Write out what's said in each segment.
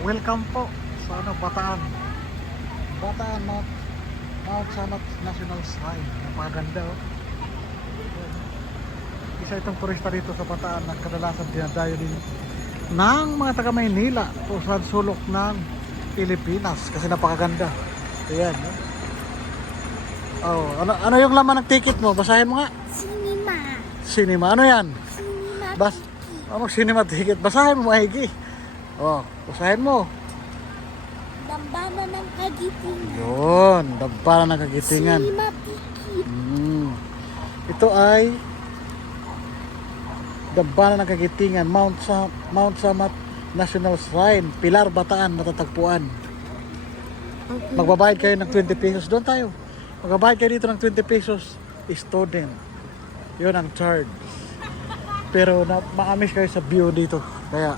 Welcome po sa Bataan. Bataan Mount Sanat National Shrine. Napakaganda oh. Isa itong turista dito sa Bataan na kadalasan dinadayo din ng mga taga Maynila o sa sulok ng Pilipinas kasi napakaganda. Ayan. Oh, ano yung laman ng ticket mo? Basahin mo nga. Cinema. Cinema. Ano yan? Cinema. Ano cinema ticket? Basahin mo maigi. Oh, basahin mo. Dambana ng Kagitingan. Yun, dampara ng Kagitingan. Cinema ticket. Ito ay dampara ng Kagitingan, Mount Samat National Shrine, Pilar, Bataan, matatagpuan. Magbabayad kayo ng 20 pesos. Doon tayo. Magbabayad kayo dito ng 20 pesos. Student. Yun ang charge. Pero maamis kayo sa view dito. Kaya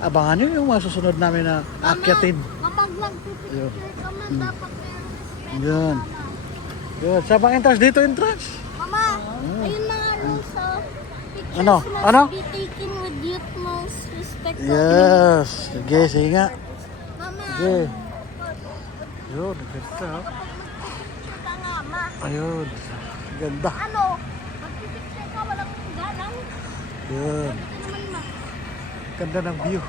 abangan nyo yung mga susunod namin na akyatin. Kapag nagpipicture ka man, dapat meron respect. Yun. Yun. Sa bang entrance dito, entrance? Mama, ayun mga rules of pictures Ano? must Ano? be taken with utmost respect. Yes. Sige, sige nga. Mama, Sige. Yun, ganda. kapag magpipicture ka nga, ma. Ayun. Ganda. Ano? Magpipicture ka, walang ganang. Yun. Ito naman, ma. Ganda ng view.